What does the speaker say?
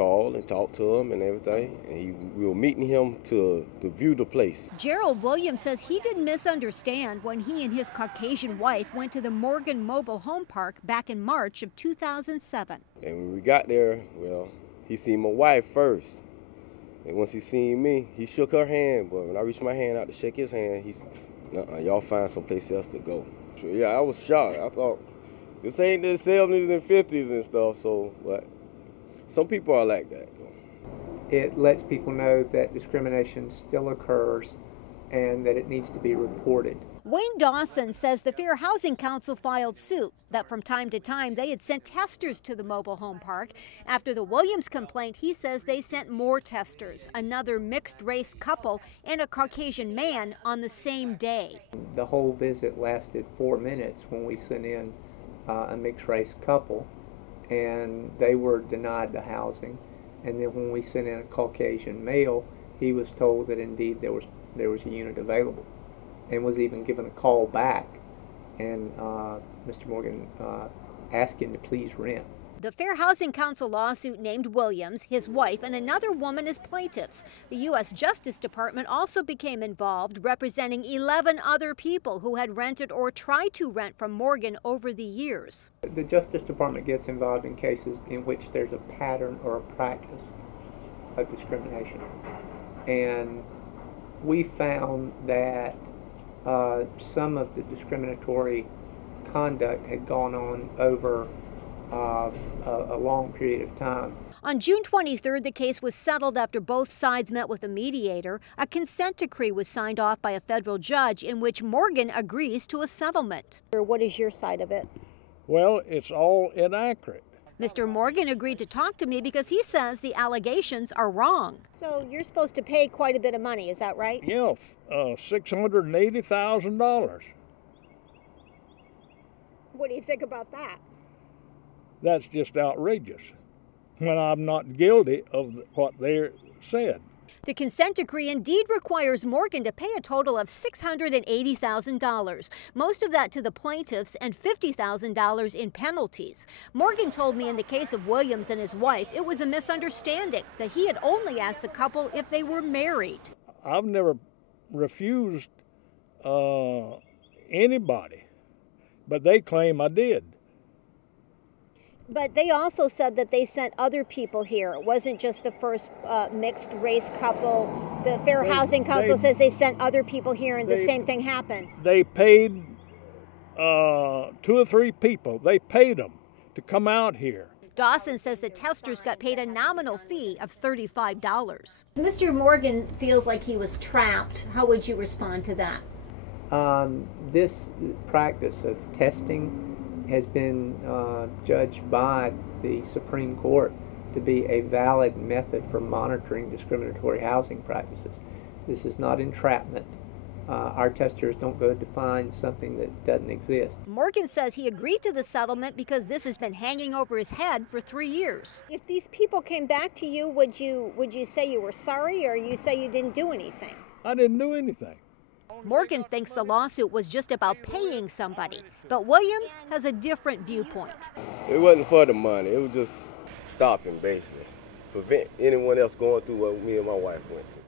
called and talked to him and everything, and we were meeting him to view the place. Gerald Williams says he didn't misunderstand when he and his Caucasian wife went to the Morgan Mobile Home Park back in March of 2007. And when we got there, well, he seen my wife first. And once he seen me, he shook her hand, but when I reached my hand out to shake his hand, he said, y'all find someplace else to go. So, yeah, I was shocked. I thought, this ain't the 70s and 50s and stuff, so, but some people are like that. It lets people know that discrimination still occurs and that it needs to be reported. Wayne Dawson says the Fair Housing Council filed suit that from time to time they had sent testers to the mobile home park. After the Williams complaint, he says they sent more testers, another mixed-race couple and a Caucasian man on the same day. The whole visit lasted 4 minutes when we sent in a mixed-race couple, and they were denied the housing. And then when we sent in a Caucasian male, he was told that indeed there was a unit available, and was even given a call back, and Mr. Morgan asked him to please rent. The Fair Housing Council lawsuit named Williams, his wife, and another woman as plaintiffs. The U.S. Justice Department also became involved, representing 11 other people who had rented or tried to rent from Morgan over the years. The Justice Department gets involved in cases in which there's a pattern or a practice of discrimination. And we found that some of the discriminatory conduct had gone on over a long period of time. On June 23rd, the case was settled after both sides met with a mediator. A consent decree was signed off by a federal judge in which Morgan agrees to a settlement. What is your side of it? Well, it's all inaccurate. Mr. Morgan agreed to talk to me because he says the allegations are wrong. So you're supposed to pay quite a bit of money, is that right? Yeah, $680,000. What do you think about that? That's just outrageous when I'm not guilty of what they said. The consent decree indeed requires Morgan to pay a total of $680,000, most of that to the plaintiffs and $50,000 in penalties. Morgan told me in the case of Williams and his wife it was a misunderstanding, that he had only asked the couple if they were married. I've never refused anybody, but they claim I did. But they also said that they sent other people here. It wasn't just the first mixed race couple. The Fair Housing Council says they sent other people here and the same thing happened. They paid 2 or 3 people. They paid them to come out here. Dawson says the testers got paid a nominal fee of $35. Mr. Morgan feels like he was trapped. How would you respond to that? This practice of testing has been judged by the Supreme Court to be a valid method for monitoring discriminatory housing practices. This is not entrapment. Our testers don't go to find something that doesn't exist. Morgan says he agreed to the settlement because this has been hanging over his head for 3 years. If these people came back to you, would you say you were sorry, or you say you didn't do anything? I didn't do anything. Morgan thinks the lawsuit was just about paying somebody, but Williams has a different viewpoint. It wasn't for the money. It was just stopping, basically. Prevent anyone else going through what me and my wife went through.